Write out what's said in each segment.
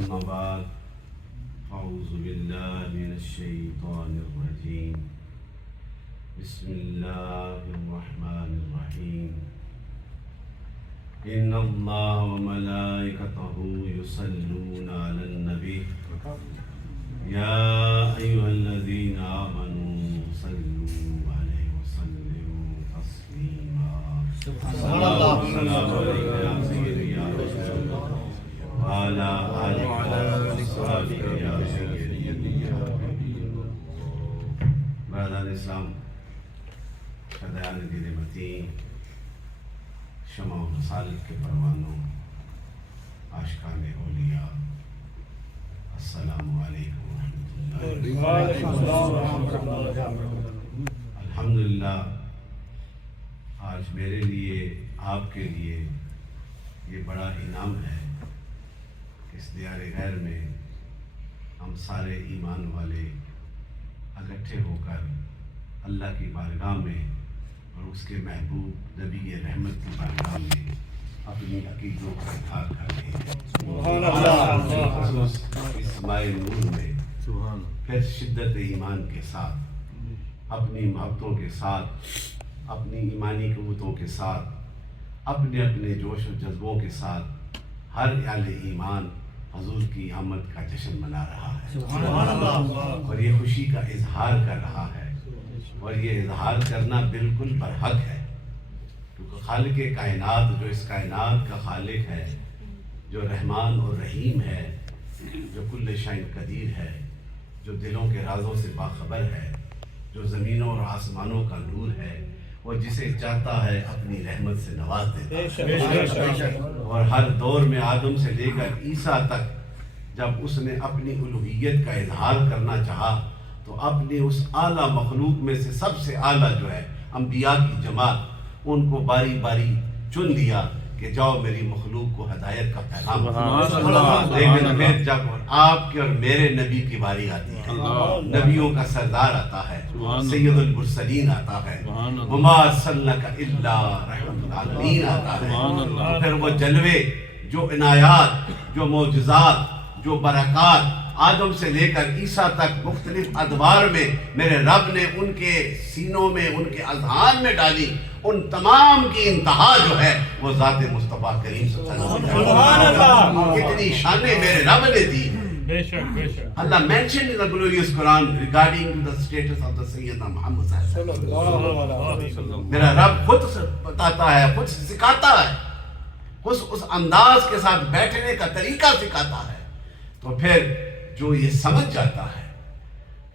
أما بعد أعوذ بالله من الشيطان الرجيم بسم الله الرحمن الرحيم إن الله وملائكته يصلون على النبي يا أيها الذين آمنوا صلوا عليه وسلموا تسليما اللهم صل عليك يا سيدي يا رسول الله وعلى آلك وصحبك يا سيدي يا حبيب الله. برادران اسلام، فدایان دل متین، شمع و رسالت کے پروانوں، عاشقان اولیاء، السلام علیکم ورحمۃ اللہ۔ الحمدللہ آج میرے لیے، آپ کے لیے یہ بڑا انعام ہے کہ اس دیار غیر میں ہم سارے ایمان والے اکٹھے ہو کر اللہ کی بارگاہ میں اور اس کے محبوب نبی رحمت کی بارگاہ میں اپنی عقیدوں کا اظہار کر رہے ہیں۔ خصوص اس سمائے نور میں پھر شدت ایمان کے ساتھ، اپنی محبتوں کے ساتھ، اپنی ایمانی قوتوں کے ساتھ، اپنے اپنے جوش و جذبوں کے ساتھ ہر اہل ایمان حضور کی آمد کا جشن منا رہا ہے اور یہ خوشی کا اظہار کر رہا ہے، اور یہ اظہار کرنا بالکل برحق ہے، کیونکہ خالق کائنات، جو اس کائنات کا خالق ہے، جو رحمان اور رحیم ہے، جو کل شیء قدیر ہے، جو دلوں کے رازوں سے باخبر ہے، جو زمینوں اور آسمانوں کا نور ہے، وہ جسے چاہتا ہے اپنی رحمت سے نواز دیتا ہے۔ اور ہر دور میں آدم سے لے کر عیسیٰ تک جب اس نے اپنی الوہیت کا اظہار کرنا چاہا تو اپنی اس اعلیٰ مخلوق میں سے سب سے اعلیٰ جو ہے انبیاء کی جماعت، ان کو باری باری چن لیا کہ جاؤ میری مخلوق کو ہدایت کا پیغام۔ لیکن پھر جب آپ کے اور میرے نبی کی باری آتی ہے، نبیوں کا سردار آتا ہے، سید المرسلین آتا ہے، وما ارسلناک الا رحمۃ للعالمین آتا ہے، پھر وہ جلوے، جو عنایات، جو معجزات، جو برکات آدم سے لے کر عیسیٰ تک مختلف ادوار میں میرے رب نے ان کے سینوں میں، ان کے اذہان میں ڈالی، ان تمام کی انتہا جو ہے وہ ذات مصطفیٰ کریم صلی اللہ علیہ وسلم۔ کتنی شانیں میرے رب نے دی۔ اللہ mentioned in the glorious Quran regarding the status of the Sayyidina Muhammad صلی اللہ علیہ وسلم۔ میرا رب خود بتاتا ہے، خود سکھاتا ہے، خود اس انداز کے ساتھ بیٹھنے کا طریقہ سکھاتا ہے۔ تو پھر جو یہ سمجھ جاتا ہے،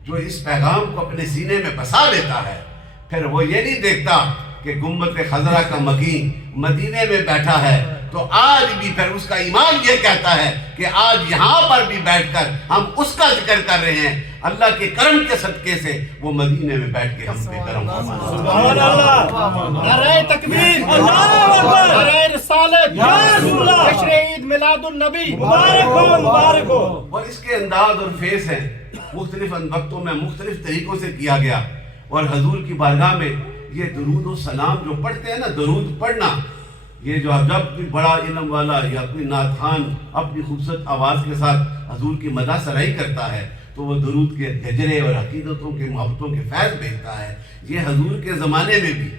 جو اس پیغام کو اپنے سینے میں بسا لیتا ہے، پھر وہ یہ نہیں دیکھتا کہ گنبد خضرا کا مکین مدینے میں بیٹھا ہے تو آج بھی پھر اس کا ایمان یہ کہتا ہے کہ آج یہاں پر بھی بیٹھ کر ہم اس کا ذکر کر رہے ہیں، اللہ کے کرم کے صدقے سے وہ مدینے میں بیٹھ کے ہم پہ کرم فرماتا ہے۔ سبحان اللہ، نعرہ تکبیر، اللہ اکبر، نعرہ رسالت، یا رسول اللہ، جشن عید میلاد النبی، مبارک ہو، مبارک ہو۔ اور اس کے انداز اور فیس ہیں مختلف وقتوں میں مختلف طریقوں سے کیا گیا، اور حضور کی بارگاہ میں یہ درود و سلام جو پڑھتے ہیں نا، درود پڑھنا، یہ جو جب کوئی بڑا علم والا یا کوئی نعت خوان اپنی خوبصورت آواز کے ساتھ حضور کی مدح سرائی کرتا ہے تو وہ درود کے گجرے اور عقیدتوں کے محبتوں کے فیض بھیجتا ہے۔ یہ حضور کے زمانے میں بھی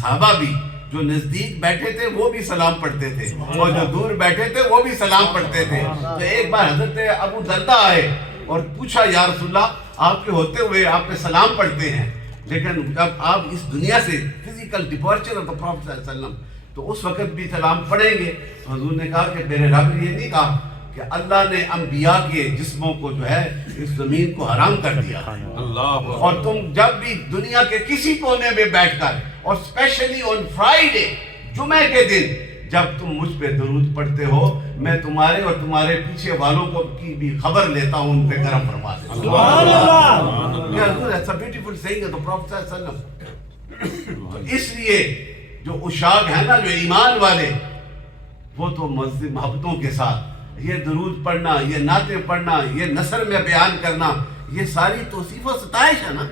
صحابہ بھی جو نزدیک بیٹھے تھے وہ بھی سلام پڑھتے تھے، اور جو دور بیٹھے تھے وہ بھی سلام پڑھتے تھے۔ تو ایک بار حضرت ابو دردہ آئے اور پوچھا، یا رسول اللہ، آپ کے ہوتے ہوئے آپ پہ سلام پڑھتے ہیں، لیکن جب آپ اس دنیا سے physical departure of the prophet صلی اللہ علیہ وسلم تو اس وقت بھی سلام پڑھیں گے؟ تو حضور نے کہا کہ میرے رب نے یہ نہیں کہا کہ اللہ نے انبیاء کے جسموں کو جو ہے اس زمین کو حرام کر دیا، اور تم جب بھی دنیا کے کسی کونے میں بیٹھ کر، اور اسپیشلی آن فرائیڈے، جمعے کے دن جب تم مجھ پہ درود پڑھتے ہو، میں تمہارے اور تمہارے پیچھے والوں کو کی بھی خبر لیتا ہوں، ان پہ کرم فرما دیتا ہوں۔ سبحان اللہ، That's a beautiful saying of the Prophet صلی اللہ علیہ وسلم۔ تو اس لیے جو عشاق ہیں نا، جو ایمان والے، وہ تو محبتوں کے ساتھ یہ درود پڑھنا، یہ نعتیں پڑھنا، یہ نثر میں بیان کرنا، یہ ساری توصیف و ستائش ہے نا،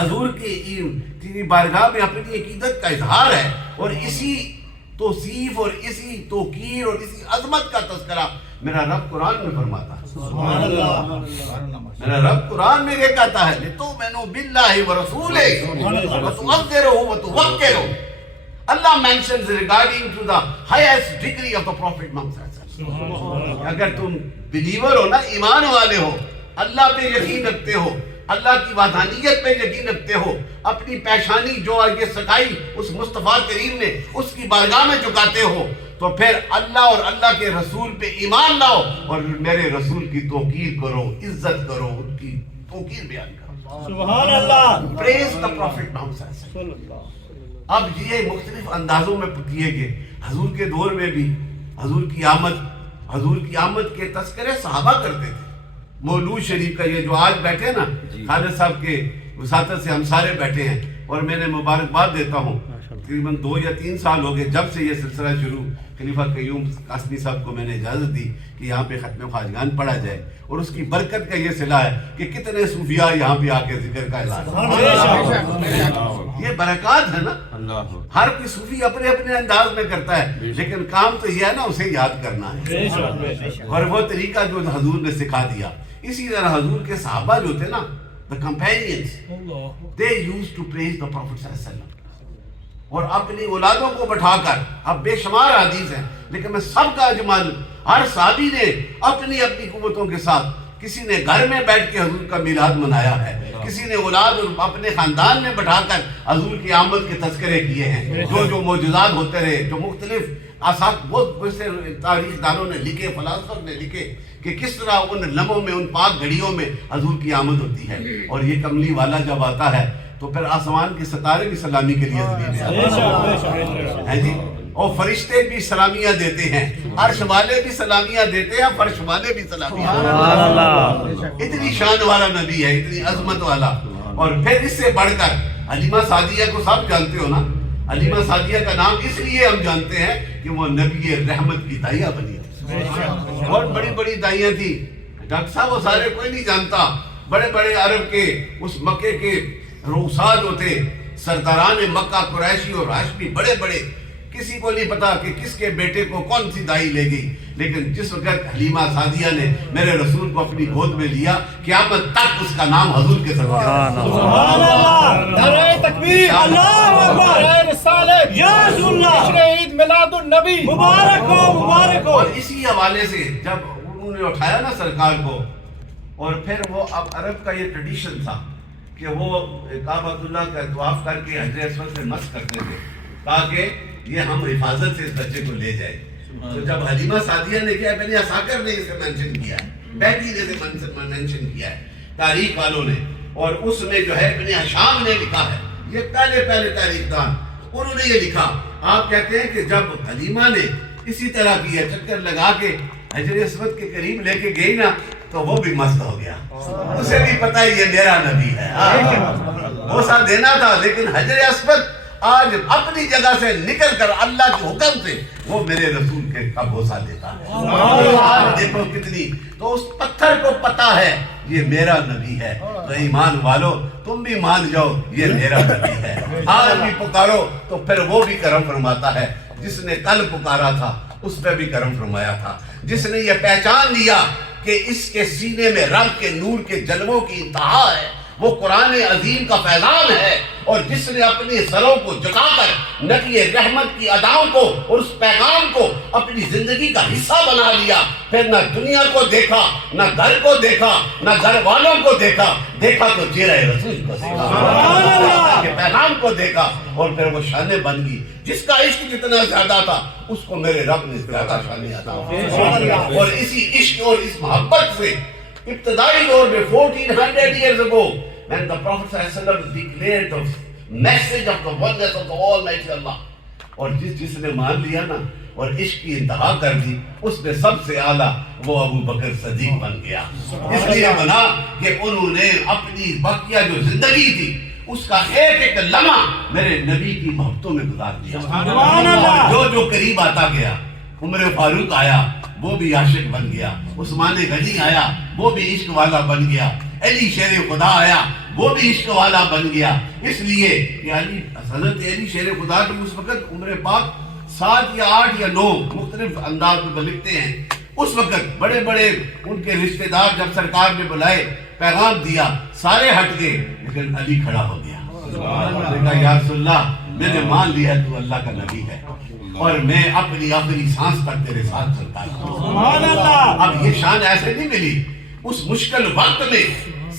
حضور کی بارگاہ میں اپنی عقیدت کا اظہار ہے، اور اسی توصیف اور اسی توقیر اور اسی عظمت کا تذکرہ میرا رب قرآن میں فرماتا ہے. سبحان اللہ. میرا رب قرآن میں یہ کہتا ہے لِتُؤْمِنُوا بِاللَّهِ وَرَسُولِهِ وَتُعَزِّرُوهُ وَتُوَقِّرُوهُ. Allah mentions regarding to the highest degree of the Prophet Muhammad. اگر تم بلیور ہو نا، ایمان والے ہو، اللہ پہ یقین رکھتے ہو، اللہ کی وحدانیت پہ یقین رکھتے ہو، اپنی پیشانی جو یہ سکائی اس مصطفیٰ کریم نے اس کی بارگاہ میں جھکاتے ہو، تو پھر اللہ اور اللہ کے رسول پہ ایمان لاؤ اور میرے رسول کی توقیر کرو، عزت کرو، ان کی توقیر بیان کرو. سبحان اللہ. پریز دا پروفٹ محمد صلی اللہ علیہ وسلم. اب یہ مختلف اندازوں میں کیے گئے. حضور کے دور میں بھی حضور کی آمد کے تذکرے صحابہ کرتے تھے. مولود شریف کا یہ جو آج بیٹھے نا، خالد صاحب کے وساطت سے ہم سارے بیٹھے ہیں، اور میں نے مبارکباد دیتا ہوں. تقریباً 2 یا 3 سال ہو گئے جب سے یہ سلسلہ شروع. خلیفہ قیوم قاسمی صاحب کو میں نے اجازت دی کہ یہاں پہ ختم خواجگان پڑھا جائے، اور اس کی برکت کا یہ صلہ ہے کہ کتنے صوفیاء یہاں پہ آ کے ذکر کا اعلان. یہ برکات ہے نا. ہر کوئی صوفی اپنے اپنے انداز میں کرتا ہے، لیکن کام تو یہ ہے نا اسے یاد کرنا ہے، اور وہ طریقہ جو حضور نے سکھا دیا. اسی طرح حضور کے صحابہ جو تھے نا، the companions, they used to praise the Prophet صلی اللہ علیہ وسلم. اور اپنی اولادوں کو بٹھا کر، اب بے شمار حدیث ہیں لیکن میں سب کا اجمال، ہر صحابی نے اپنی اپنی قوتوں کے ساتھ، کسی نے گھر میں بیٹھ کے حضور کا میلاد منایا ہے، کسی نے اولاد اور اپنے خاندان میں بٹھا کر حضور کی آمد کے تذکرے کیے ہیں. جو معجزات ہوتے رہے، جو مختلف بہت سے تاریخ دانوں نے لکھے، فلاسفر نے لکھے کہ کس طرح ان لمحوں میں، ان پاک گھڑیوں میں حضور کی آمد ہوتی ہے. اور یہ کملی والا جب آتا ہے تو پھر آسمان کے ستارے بھی سلامی کے لیے زمین ہے جی، اور فرشتے بھی سلامیاں دیتے ہیں، عرش والے بھی سلامیاں دیتے ہیں، فرش والے بھی سلامیاں دیتے ہیں. اتنی شان والا نبی ہے، اتنی عظمت والا. اور پھر اس سے بڑھ کر حلیمہ سعدیہ کو سب جانتے ہو نا. حلیمہ سعدیہ کا نام اس لیے ہم جانتے ہیں کہ وہ نبی رحمت کی دائیہ بنی تھی. بہت بڑی بڑی دائیاں تھی. ڈاکٹر صاحب وہ سارے کوئی نہیں جانتا. بڑے بڑے عرب کے، اس مکے کے روساد ہوتے، سرداران مکہ قریشی اور ہاشمی بڑے بڑے، کسی کو نہیں پتا کہ کس کے بیٹے کو کون سی دائی لے گئی. لیکن جس وقت حلیمہ سعدیہ نے میرے رسول کو اپنی گود میں لیا، قیامت تک اس کا نام حضور کے ساتھ. سبحان اللہ. نعرہ تکبیر. اللہ اکبر. نعرہ رسالت. یا رسول اللہ. عید میلاد النبی. مبارک ہو، مبارک ہو. اور اسی حوالے سے جب انہوں نے اٹھایا نا سرکار کو، اور پھر وہ اب عرب کا یہ ٹریڈیشن تھا کہ وہ کعبۃ اللہ کا طواف کر کے حجر اسود سے مس کرتے تھے تاکہ یہ ہم حفاظت سے اس بچے کو لے جائیں. تو جب حلیمہ سعدیہ نے کیا، میں نے عساکر نے اسے منشن کیا ہے، بیٹی نے اسے منشن کیا ہے تاریخ والوں نے، اور اس میں جو ہے ابن ہشام نے لکھا ہے، یہ پہلے تاریخ دان، انہوں نے یہ لکھا. آپ کہتے ہیں کہ جب حلیمہ نے اسی طرح کیا، چکر لگا کے حجر اسود کے قریب لے کے گئی نا، تو وہ بھی مست ہو گیا. اسے بھی پتہ ہے یہ میرا نبی ہے. بوسہ دینا تھا، لیکن حجر اسود آج اپنی جگہ سے نکل کر اللہ کے حکم سے وہ میرے رسول کے کا بوسہ دیتا ہے. آج دیکھو کتنی، تو اس پتھر کو پتہ ہے یہ میرا نبی ہے. تو ایمان والو تم بھی مان جاؤ یہ میرا نبی ہے. آج بھی پکارو تو پھر وہ بھی کرم فرماتا ہے. جس نے کل پکارا تھا اس پہ بھی کرم فرمایا تھا. جس نے یہ پہچان لیا کہ اس کے سینے میں رب کے نور کے جلووں کی انتہا ہے، وہ قرآن عظیم کا فیضان ہے. اور جس نے اپنے سروں کو جھکا کر نبی رحمت کی اداؤں کو اور اس پیغام کو اپنی زندگی کا حصہ بنا لیا، پھر نہ دنیا کو دیکھا، نہ گھر کو دیکھا، نہ گھر والوں کو دیکھا تو چہرہ رسول کو دیکھا، کہ پیغام کو دیکھا، اور پھر وہ شانیں بن گئی. جس کا عشق جتنا زیادہ تھا اس کو میرے رب نے زیادہ شانیں عطا کی. اور اسی عشق اور اس محبت سے ابتدائی دور میں 1400 years ago when the Prophet ﷺ declared the message of the oneness of the Almighty Allah, اور جس نے مان لیا نا اور عشق کی انتہا کر دی، اس میں سب سے اعلیٰ وہ ابو بکر صدیق بن گیا. اس لیے بنا کہ انہوں نے اپنی باقیہ جو زندگی تھی اس کا ایک ایک لمحہ میرے نبی کی محبتوں میں گزار دیا. جو قریب آتا گیا، عمر فاروق آیا وہ بھی عاشق بن گیا، عثمان غنی آیا وہ بھی عشق والا بن گیا، علی شیر خدا آیا وہ بھی عشق والا بن گیا. اس لیے کہ حضرت علی شیر خدا کی اس وقت عمر پاک 7 یا 8 یا 9 مختلف انداز میں لکھتے ہیں. اس وقت بڑے بڑے ان کے رشتہ دار جب سرکار نے بلائے پیغام دیا سارے ہٹ گئے لیکن علی کھڑا ہو گیا. کہا یا رسول اللہ میں نے مان لیا تو اللہ کا نبی ہے اور میں اپنی آخری سانس تک تیرے ساتھ چلتا ہوں. اب یہ شان ایسے نہیں ملی, اس مشکل وقت میں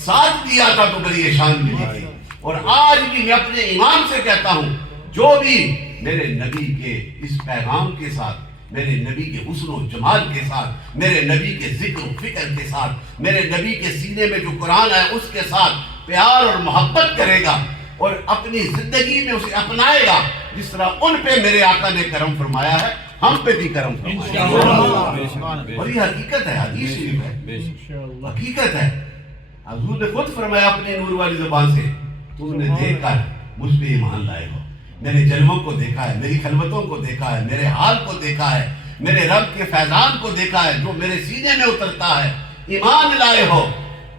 ساتھ دیا تھا تو بڑی یہ شان ملی تھی. اور آج بھی میں اپنے امام سے کہتا ہوں جو بھی میرے نبی کے اس پیغام کے ساتھ, میرے نبی کے حسن و جمال کے ساتھ, میرے نبی کے ذکر و فکر کے ساتھ, میرے نبی کے سینے میں جو قرآن ہے اس کے ساتھ پیار اور محبت کرے گا اور اپنی زندگی میں اسے اپنائے گا جس طرح ان پہ میرے آقا نے کرم فرمایا ہے ہم پہ بھی کرم فرمایا ہے. اور یہ حقیقت ہے, حدیث شریف ہے, حقیقت ہے. حضور نے خود فرمایا اپنی نور والی زبان سے تم نے دیکھ کر مجھ پہ ایمان لائے ہو, میرے جلووں کو دیکھا ہے, میری خلوتوں کو دیکھا ہے, میرے حال کو دیکھا ہے, میرے رب کے فیضان کو دیکھا ہے جو میرے سینے میں اترتا ہے, ایمان لائے ہو.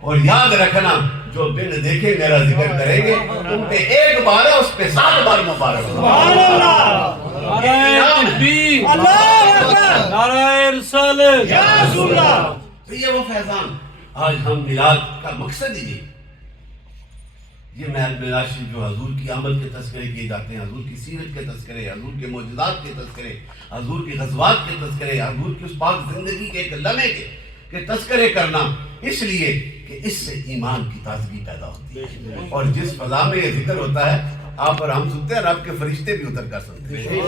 اور یاد رکھنا جو بن دیکھے میرا ذکر کریں گے تم پہ ایک بار ہے اس پہ 7 بار مبارک. سبحان اللہ, نعرہ رسالت یا رسول اللہ. تو یہ وہ فیضان آج ہم میلاد کا مقصد ہی نہیں. یہ میلاد شریف جو حضور کی آمد کے تذکرے کیے جاتے ہیں, حضور کی سیرت کے تذکرے, حضور کے معجزات کے تذکرے, حضور کی غزوات کے تذکرے, حضور کی اس پاک زندگی کے ایک لمحے کے تذکرے کرنا, اس لیے کہ اس سے ایمان کی تازگی پیدا ہوتی ہے. اور جس فضا میں یہ ذکر ہوتا ہے آپ اور ہم سنتے ہیں, رب کے فرشتے بھی اتر کر سنتے ہیں.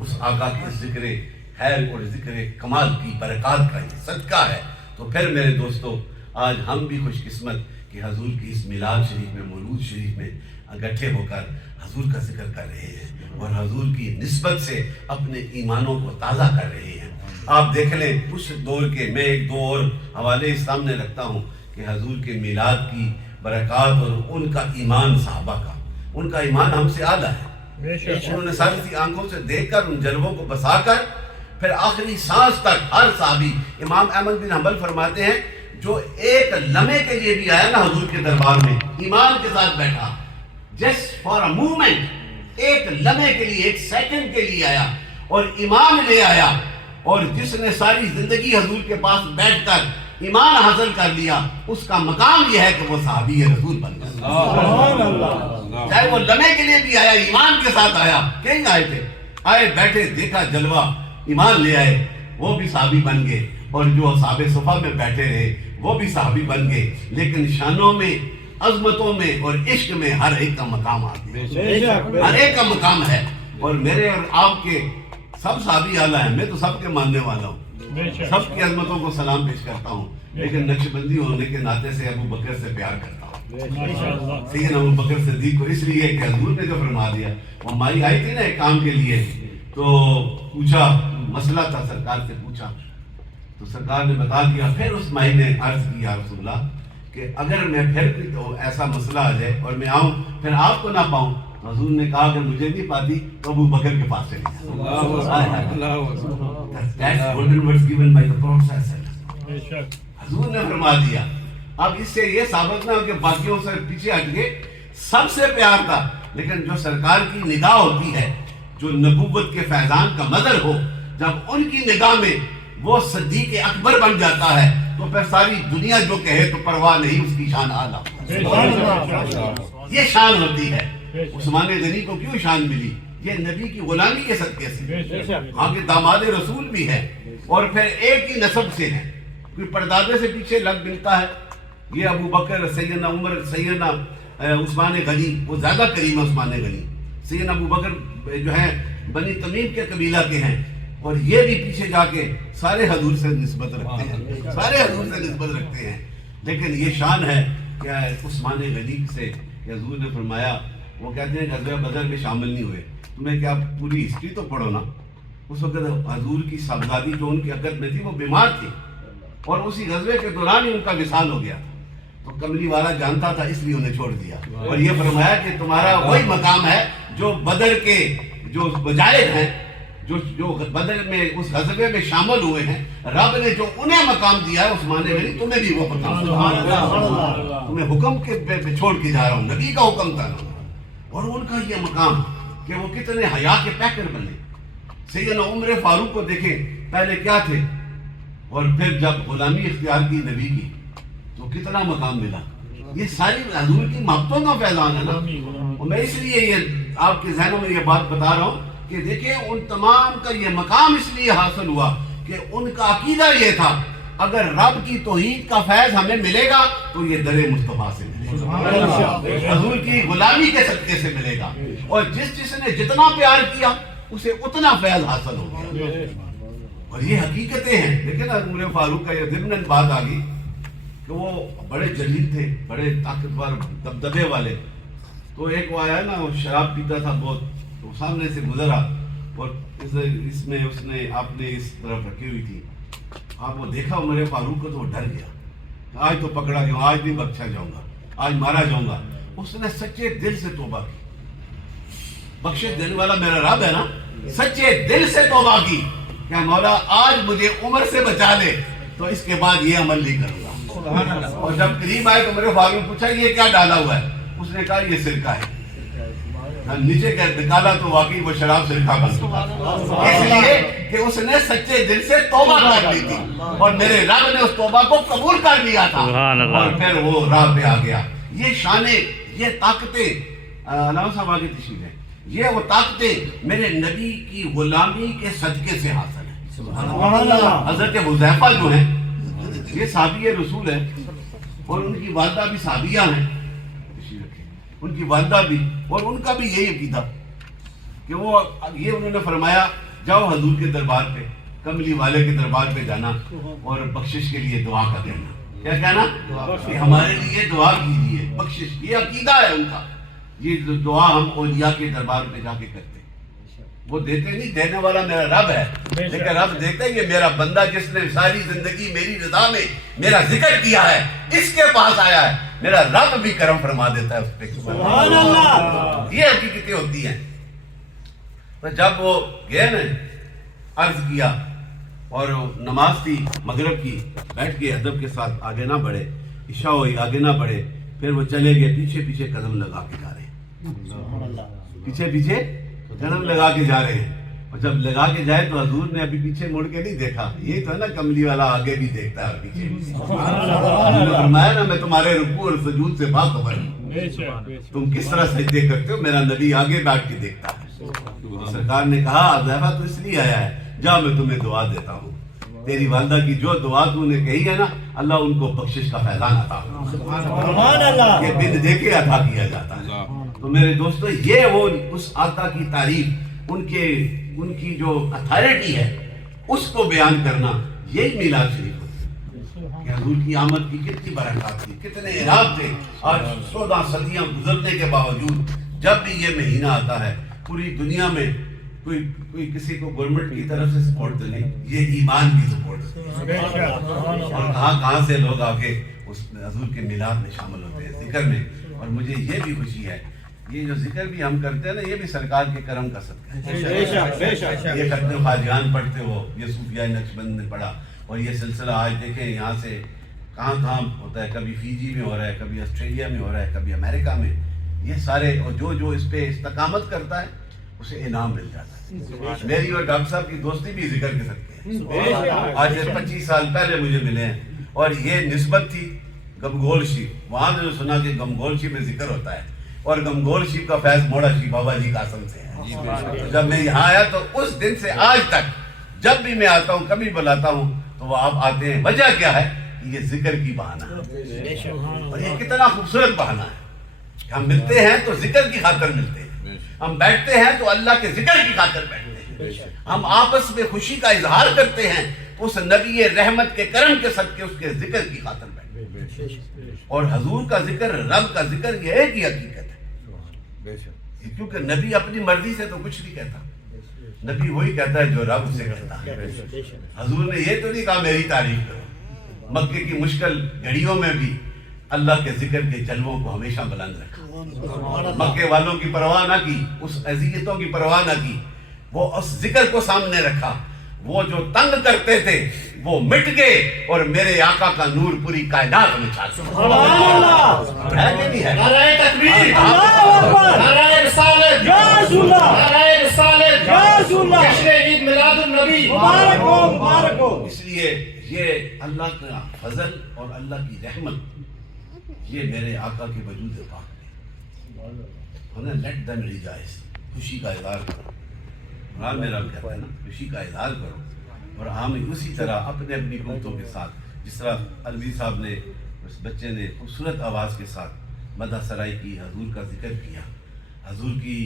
اس آقا کے ذکر خیر اور ذکر کمال کی برکات کا یہ صدقہ ہے. تو پھر میرے دوستو آج ہم بھی خوش قسمت کہ حضور کی اس میلاد شریف میں, مولود شریف میں اکٹھے ہو کر حضور کا ذکر کر رہے ہیں اور حضور کی نسبت سے اپنے ایمانوں کو تازہ کر رہے ہیں. آپ دیکھ لیں اس دور کے, میں ایک 2 اور حوالے سامنے رکھتا ہوں کہ حضور کے میلاد کی برکات اور ان کا ایمان, صحابہ کا ان کا ایمان ہم سے اعلیٰ ہے. انہوں نے ساری آنکھوں سے دیکھ کر ان جلووں کو بسا کر پھر آخری سانس تک ہر صحابی, امام احمد بن حنبل فرماتے ہیں جو ایک لمحے کے لیے بھی آیا نا حضور کے دربار میں ایمان کے ساتھ بیٹھا, جسٹ فار اے مومنٹ, ایک لمحے کے لیے, ایک سیکنڈ کے لیے آیا اور ایمان لے آیا, اور جس نے ساری زندگی حضور کے پاس بیٹھ کر ایمان حاصل کر لیا اس کا مقام یہ ہے کہ وہ صحابی رسول بن گیا. چاہے وہ لمحے کے لیے بھی آیا, ایمان کے ساتھ آیا. کہیں آئے تھے, آئے بیٹھے دیکھا جلوہ, ایمان لے آئے, وہ بھی صحابی بن گئے. اور جو اصحاب صفا میں بیٹھے رہے وہ بھی صحابی بن گئے. لیکن شانوں میں, عظمتوں میں اور عشق میں ہر ایک کا مقام آتا ہے, ہر ایک کا مقام ہے. اور میرے اور آپ کے سب صحابی اعلیٰ ہیں, میں تو سب کے ماننے والا ہوں, سب کی عظمتوں کو سلام پیش کرتا ہوں, لیکن نقشبندی ہونے کے ناطے سے ابو بکر سے پیار کرتا ہوں. سیدنا ابو بکر صدیق کو اس لیے کہ حضور نے جو فرما دیا. وہ مائی آئی تھی نا ایک کام کے لیے, تو پوچھا, مسئلہ تھا, سرکار سے پوچھا تو سرکار نے بتا دیا. پھر اس مائی نے عرض کی یا رسول اللہ کہ اگر میں پھر تو ایسا مسئلہ آ جائے اور میں آؤں پھر آپ کو نہ پاؤں, حضور نے کہا کہ مجھے نہیں پاتی تو ابو بکر کے پاس چلی جا. حضور نے فرما دیا. اب اس سے یہ ثابت نہ ہو کہ باقیوں سے پیچھے ہٹ گئے, سب سے پیار تھا, لیکن جو سرکار کی نگاہ ہوتی ہے, جو نبوت کے فیضان کا مظہر ہو, جب ان کی نگاہ میں وہ صدیق اکبر بن جاتا ہے تو پھر ساری دنیا جو کہے تو پرواہ نہیں, اس کی شان اعلیٰ. یہ شان ہوتی ہے. عثمان غنی کو کیوں شان ملی؟ یہ نبی کی غلامی کے صدقے سے. ہاں کہ داماد رسول بھی ہے اور پھر ایک ہی نسب سے ہے, کوئی پردادے سے پیچھے لگ ملتا ہے. یہ ابو بکر, سیدنا عمر, سیدنا عثمان غنی, وہ زیادہ کریم عثمان غنی. سیدنا ابو بکر جو ہے بنی تمیم کے قبیلہ کے ہیں, اور یہ بھی پیچھے جا کے سارے حضور سے نسبت رکھتے ہیں, سارے حضور سے نسبت رکھتے ہیں. لیکن یہ شان ہے کیا ہے عثمان غنی سے. حضور نے فرمایا, وہ کہتے ہیں غزوہ بدر میں شامل نہیں ہوئے, تمہیں کیا پوری ہسٹری تو پڑھو نا. اس وقت حضور کی صاحبزادی جو ان کی عقد میں تھی وہ بیمار تھی, اور اسی غزوے کے دوران ہی ان کا وصال ہو گیا. تو کملی والا جانتا تھا اس لیے انہیں چھوڑ دیا, اور یہ فرمایا کہ تمہارا وہی مقام ہے جو بدر کے جو مجاہد ہیں, جو بدر میں اس غزوے میں شامل ہوئے ہیں, رب نے جو انہیں مقام دیا ہے عثمان غنی, تمہیں بھی وہ مقام. تمہیں حکم کے چھوڑ کے جا رہا ہوں, نبی کا حکم تھا. اور ان کا یہ مقام کہ وہ کتنے حیا کے پیکر بنے, سیدنا عمر فاروق کو دیکھیں پہلے کیا تھے، اور پھر جب غلامی اختیار کی نبی کی تو کتنا مقام ملا. یہ ساری حضور کی محبتوں کا فیضان ہے نا. اور میں اس لیے یہ آپ کے ذہنوں میں یہ بات بتا رہا ہوں کہ دیکھیں ان تمام کا یہ مقام اس لیے حاصل ہوا کہ ان کا عقیدہ یہ تھا اگر رب کی توحید کا فیض ہمیں ملے گا تو یہ در مصطفیٰ سے ملے گا، حضور کی غلامی کے صدقے سے ملے گا، اور جس نے جتنا پیار کیا اسے اتنا فیض حاصل ہوگا. اور یہ حقیقتیں ہیں. دیکھیں نا عمر فاروق کا یہ ضمن بات آ گئی کہ وہ بڑے جلیل تھے، بڑے طاقتور دبدبے والے. تو ایک وہ آیا نا، وہ شراب پیتا تھا بہت، تو سامنے سے گزرا اور اس میں اس نے آپ نے اس طرف رکھی ہوئی تھی. آپ وہ دیکھا عمر فاروق کو تو وہ ڈر گیا، آج تو پکڑا گیا، آج نہیں بخشا جاؤں گا، آج مارا جاؤں گا. اس نے سچے دل سے توبہ کی. بخشش دینے والا میرا رب ہے نا. سچے دل سے توبہ کی کہ مولا آج مجھے عمر سے بچا لے، تو اس کے بعد یہ عمل نہیں کروں گا. اور جب قریب آئے تو عمر فاروق پوچھا یہ کیا ڈالا ہوا ہے؟ اس نے کہا یہ سرکہ ہے. نیچے نکالا تو واقعی وہ شراب سرکہ بن چکا، اس لیے کہ اس نے سچے دل سے توبہ کر لی تھی اور میرے رب نے اس توبہ کو قبول کر لیا تھا اور پھر وہ راہ پہ آ گیا. یہ شانیں، یہ طاقتیں، علامہ صاحب آگے تشریف ہے، یہ وہ طاقتیں میرے نبی کی غلامی کے صدقے سے حاصل ہیں. حضرت حذیفہ جو ہیں یہ صحابی رسول ہیں اور ان کی والدہ بھی صحابیہ ہیں، ان کی والدہ بھی، اور ان کا بھی یہی عقیدہ کہ وہ یہ انہوں نے فرمایا جاؤ حضور کے دربار پہ، کملی والے کے دربار پہ جانا اور بخشش کے لیے دعا کر دینا. کیا کہنا؟ کہ ہمارے لیے دعا کیجیے، بخشش. یہ عقیدہ ہے ان کا. یہ دعا ہم اولیاء کے دربار پہ جا کے کرتے ہیں. وہ دیتے نہیں، دینے والا میرا رب ہے، لیکن رب دیتا ہے یہ میرا بندہ جس نے ساری زندگی میری رضا میں میرا ذکر کیا ہے، اس کے پاس آیا ہے، میرا رب بھی کرم فرما دیتا ہے اس پہ. سبحان اللہ. یہ حقیقتیں ہوتی ہیں. تو جب وہ گئے نا، عرض کیا اور نماز تھی مغرب کی، بیٹھ کے ادب کے ساتھ آگے نہ بڑھے، عشاء ہوئی آگے نہ بڑھے، پھر وہ چلے گئے پیچھے پیچھے قدم لگا کے جا رہے ہیں، پیچھے پیچھے قدم لگا کے جا رہے ہیں. اور جب لگا کے جائے تو حضور نے ابھی پیچھے مڑ کے نہیں دیکھا. یہ تو ہے نا کملی والا آگے بھی دیکھتا ہے اور پیچھے بھی. فرمایا نا میں تمہارے رکوع اور سجود سے باخبر ہوں، تم کس طرح سجدے کرتے ہو، میرا نبی آگے بیٹھ کے دیکھتا ہے. سرکار نے کہا حذیفہ تو اس لیے آیا ہے، جا میں تمہیں دعا دیتا ہوں. تیری والدہ کی جو دعا تو نے کہی ہے نا، اللہ ان کو بخشش کا فیضان عطا فرمائے. یہ بن دیکھے عطا کیا جاتا ہے. تو میرے دوستو یہ وہ اس آقا کی تعریف، ان کی جو اتھارٹی ہے اس کو بیان کرنا، یہی میلاد شریف ہوتا ہے کہ حضور کی آمد کی کتنی برکات تھی، کتنے انعام تھے. آج 14 صدیاں گزرنے کے باوجود جب بھی یہ مہینہ آتا ہے پوری دنیا میں کوئی کسی کو گورنمنٹ کی طرف سے سپورٹ تو نہیں، یہ ایمان کی سپورٹ ہے. اور کہاں سے لوگ آگے اس حضور کے میلاد میں شامل ہوتے ہیں، ذکر میں. اور مجھے یہ بھی خوشی ہے، یہ جو ذکر بھی ہم کرتے ہیں نا، یہ بھی سرکار کے کرم کا صدقہ ہے. یہ ختم خواجان پڑھتے ہو، یہ صوفیہ نقشبند نے پڑھا، اور یہ سلسلہ آج دیکھیں یہاں سے کہاں ہوتا ہے، کبھی فیجی میں ہو رہا ہے، کبھی آسٹریلیا میں ہو رہا ہے، کبھی امریکہ میں. یہ سارے، اور جو اس پہ استقامت کرتا ہے اسے انعام مل جاتا ہے. میری اور ڈاکٹر صاحب کی دوستی بھی ذکر کے سکتے ہیں. آج 25 سال پہلے مجھے ملے ہیں، اور یہ نسبت تھی گمگول شیف. وہاں میں نے سنا کہ گمگول شیف میں ذکر ہوتا ہے، اور گمگول شیف کا فیض موڑا شیف بابا جی قاسم سے ہے. جب میں یہاں آیا تو اس دن سے آج تک جب بھی میں آتا ہوں، کبھی بلاتا ہوں تو وہ آپ آتے ہیں. وجہ کیا ہے؟ یہ ذکر کی بہانہ ہے. اور یہ کتنا خوبصورت بہانہ ہے کہ ہم ملتے ہیں تو ذکر کی خاطر ملتے ہیں، ہم بیٹھتے ہیں تو اللہ کے ذکر کی خاطر بیٹھتے ہیں، ہم آپس میں خوشی کا اظہار کرتے ہیں تو اس نبی رحمت کے کرم کے صدقے اس کے ذکر کی خاطر بیٹھتے ہیں. اور حضور کا ذکر، رب کا ذکر، یہ ایک ہی حقیقت ہے. کیونکہ نبی اپنی مرضی سے تو کچھ نہیں کہتا، نبی وہی کہتا ہے جو رب اسے کہتا ہے. حضور نے یہ تو نہیں کہا میری تعریف کرو. مکے کی مشکل گھڑیوں میں بھی اللہ کے ذکر کے جلووں کو ہمیشہ بلند رکھا. مکے والوں کی پرواہ نہ کی، اس اذیتوں کی پرواہ نہ کی، وہ اس ذکر کو سامنے رکھا. وہ جو تنگ کرتے تھے وہ مٹ گئے اور میرے آقا کا نور پوری کائنات میں چھا گیا. ہے کہ نہیں ہے؟ نعرہ تکبیر، نعرہ رسالت، نعرہ رسالت. یا رسول اللہ، جشن عید میلاد النبی مبارک ہو، مبارک ہو۔ اس لیے یہ اللہ کا فضل اور اللہ کی رحمت، یہ میرے آقا کے وجود پاک ہے، لیٹ دم ریجائز، خوشی کا اظہار کرو۔ قرآن میرا کہتا ہے نا، خوشی کا اظہار کرو، اور ہم اسی طرح اپنے اپنی قوتوں کے ساتھ، جس طرح الوی صاحب نے، اس بچے نے خوبصورت آواز کے ساتھ مدح سرائی کی، حضور کا ذکر کیا، حضور کی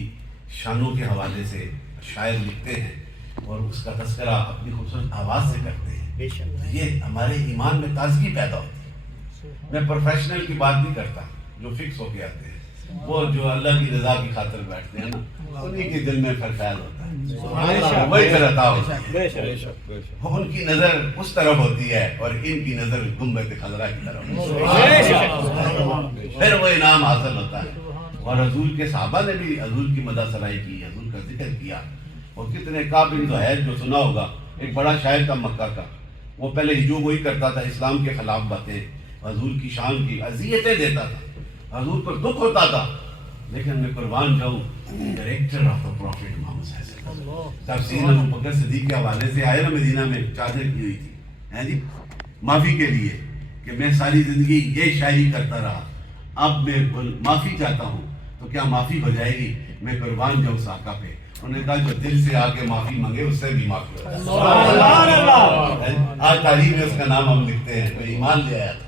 شانوں کے حوالے سے شاعر لکھتے ہیں اور اس کا تذکرہ اپنی خوبصورت آواز سے کرتے ہیں، یہ ہمارے ایمان میں تازگی پیدا ہوتی ہے۔ میں پروفیشنل کی بات نہیں کرتا جو فکس ہو کے آتے ہیں، وہ جو اللہ کی رضا کی خاطر بیٹھتے ہیں نا، انہیں کے دل میں پھر خیال ہوتا ہے، وہی پھر عطا ہوتی ہے۔ ان کی نظر اس طرف ہوتی ہے اور ان کی نظر گنبد خضرا کی طرف ہوتی ہے، پھر وہ انعام حاصل ہوتا ہے۔ اور حضور کے صحابہ نے بھی حضور کی مدح سرائی کی، حضور کا ذکر کیا، اور کتنے کعب بن زہیر جو سنا ہوگا، ایک بڑا شاعر تھا مکہ کا، وہ پہلے ہجوم وہی کرتا تھا، اسلام کے خلاف باتیں، حضور کی شان کی اذیتیں دیتا تھا، حضور پر دکھ ہوتا تھا، لیکن میں قربان جاؤں، ڈائریکٹر آف دا پروفٹ محمد صلی اللہ علیہ وسلم، تفسیر ابو بکر صدیق کے حوالے سے آئے نا، مدینہ میں چادر کی ہوئی تھی جی معافی کے لیے، کہ میں ساری زندگی یہ شاعری کرتا رہا، اب میں معافی چاہتا ہوں، تو کیا معافی ہو جائے گی؟ میں قربان جاؤں آقا پہ۔ انہوں نے کہا جو دل سے آ کے معافی مانگے اس سے بھی معافی ہو جائے۔ آج تاریخ میں اس کا نام ہم لکھتے ہیں، تو ایمان لے آیا تھا،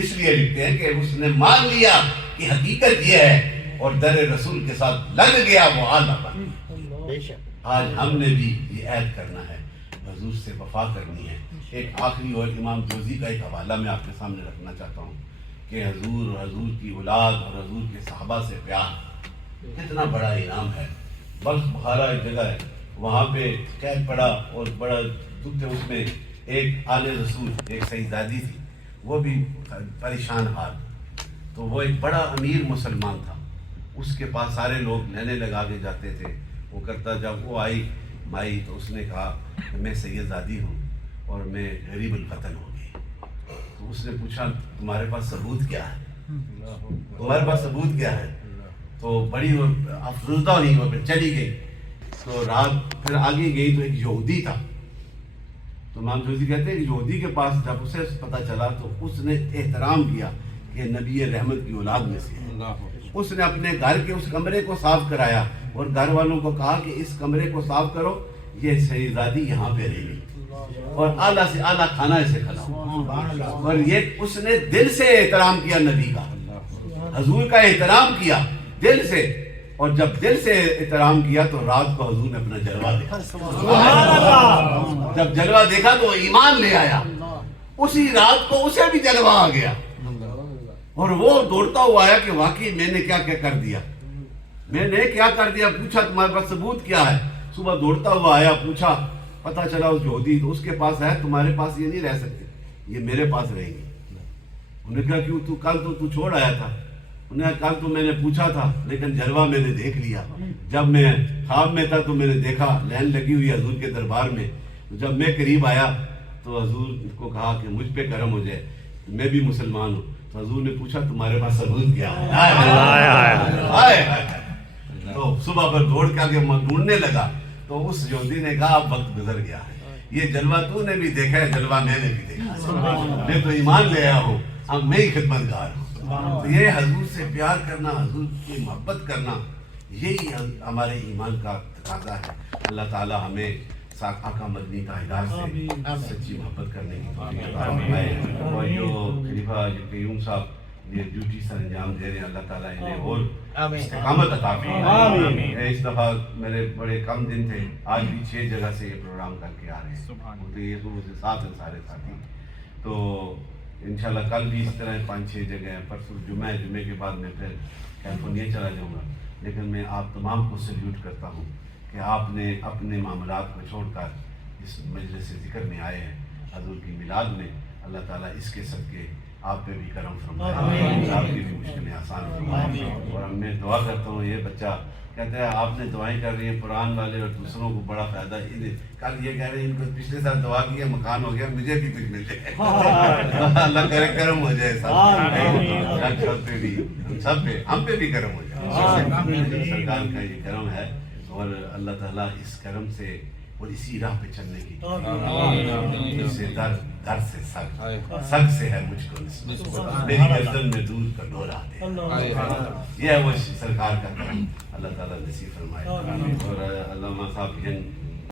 اس لیے لکھتے ہیں کہ اس نے مان لیا کہ حقیقت یہ ہے، اور در رسول کے ساتھ لگ گیا وہ آلہ بن۔ آج ہم نے بھی یہ عہد کرنا ہے، حضور سے وفا کرنی ہے۔ ایک آخری اور امام جوزی کا ایک حوالہ میں آپ کے سامنے رکھنا چاہتا ہوں کہ حضور اور حضور کی اولاد اور حضور کے صحابہ سے پیار کتنا بڑا انعام ہے۔ بلخ بخارا ایک جگہ ہے، وہاں پہ قید پڑا اور بڑا دکھ ہے، اس میں ایک آل رسول، ایک سیدادی تھی، وہ بھی پریشان حال، تو وہ ایک بڑا امیر مسلمان تھا، اس کے پاس سارے لوگ لینے لگا کے جاتے تھے، وہ کرتا، جب وہ آئی مائی تو اس نے کہا کہ میں سیدزادی ہوں اور میں غریب الوطن ہو گئی۔ تو اس نے پوچھا تمہارے پاس ثبوت کیا ہے، تمہارے پاس ثبوت کیا ہے؟ تو بڑی افسردہ ہوئی، وہ پھر چلی گئی، تو رات پھر آگے گئی تو ایک یہودی تھا، تو امام جوزی کہتے ہیں کہ یہودی کے پاس جب اسے پتہ چلا تو اس نے احترام کیا کہ نبی رحمت کی اولاد میں سے ہے۔ اس نے اپنے گھر کے اس کمرے کو صاف کرایا اور گھر والوں کو کہا کہ اس کمرے کو صاف کرو، یہ سیدزادی یہاں پہ رہے گی اور اعلیٰ سے اعلیٰ کھانا اسے کھلاؤ۔ اور یہ اس نے دل سے احترام کیا، نبی کا، حضور کا احترام کیا دل سے، اور جب دل سے احترام کیا تو رات کو حضور نے اپنا جلوہ دیکھا، جب جلوہ دیکھا تو ایمان لے آیا، اسی رات کو اسے بھی جلوہ آ گیا، اور وہ دوڑتا ہوا آیا کہ واقعی میں نے کیا کیا کر دیا، میں نے کیا کر دیا، پوچھا تمہارے پاس ثبوت کیا ہے؟ صبح دوڑتا ہوا آیا، پوچھا، پتہ چلا اس یہودی تو اس کے پاس ہے، تمہارے پاس یہ نہیں رہ سکتے، یہ میرے پاس رہیں گے۔ انہوں نے کہا کیوں؟ تو کل تو چھوڑ آیا تھا۔ انہوں نے کہا کل تو میں نے پوچھا تھا لیکن جلوہ میں نے دیکھ لیا، جب میں خواب میں تھا تو میں نے دیکھا لائن لگی ہوئی حضور کے دربار میں، جب میں قریب آیا تو حضور کو کہا کہ مجھ پہ کرم ہو جائے، میں بھی مسلمان ہوں۔ تو حضور نے پوچھا تمہارے پاس ثبوت کیا ہے؟ تو صبح پر دوڑ کے آگے ڈھونڈنے لگا تو اس یہودی نے کہا اب وقت گزر گیا ہے، یہ جلوہ تو نے بھی دیکھا ہے، جلوہ میں نے بھی دیکھا ہے، میں تو ایمان لے آیا ہوں، اب میں ہی خدمت گار ہوں۔ تو یہ حضور سے پیار کرنا، حضور کی محبت کرنا، یہی ہمارے ایمان کا تقاضا ہے۔ اللہ تعالی ہمیں آقا مدنی تاجدار سے سچی محبت کرنے کی توفیق عطا فرمائے، اور جو خلیفہ قیوم صاحب یہ ڈیوٹی سر انجام دے رہے ہیں، اللہ تعالیٰ انہیں اور استقامت عطا فرمائے۔ اس دفعہ میرے بڑے کم دن تھے، آج بھی 6 جگہ سے یہ پروگرام کر کے آ رہے ہیں، تو یہ صبح سے 7 ہیں سارے ساتھی، تو انشاءاللہ کل بھی اس طرح 5-6 جگہ ہیں، پرسوں جمعے کے بعد میں پھر کیلیفورنیا چلا جاؤں گا، لیکن میں آپ تمام کو سلیوٹ کرتا ہوں کہ آپ نے اپنے معاملات کو چھوڑ کر اس مجلس ذکر میں آئے ہیں، حضور کی میلاد میں۔ اللہ تعالیٰ اس کے صدقے آپ پہ بھی کرم فرمائے، آپ کی بھی مشکلیں آسان فرمائے، اور میں دعا کرتا ہوں، یہ بچہ کہتا ہے آپ نے دعائیں کر رہی ہیں قرآن والے اور دوسروں کو بڑا فائدہ، کل یہ کہہ رہے ہیں ان کو پچھلے سال دعا کیا مکان ہو گیا، مجھے بھی کچھ مل جائے، اللہ کرے کرم ہو جائے سب پہ بھی، سب پہ، ہم پہ بھی کرم ہو جائے، سرکار کا یہ کرم ہے۔ اور اللہ تعالیٰ اس کرم سے اور اسی راہ پہ چلنے کی اس سے در سے سگ سے ہے مجھ کو نسبت، میری گردن میں دودھ کا ڈورا دے، یہ ہے وہ سرکار کا کرم، اللہ تعالیٰ نصیب فرمائے۔ اور علامہ صاحب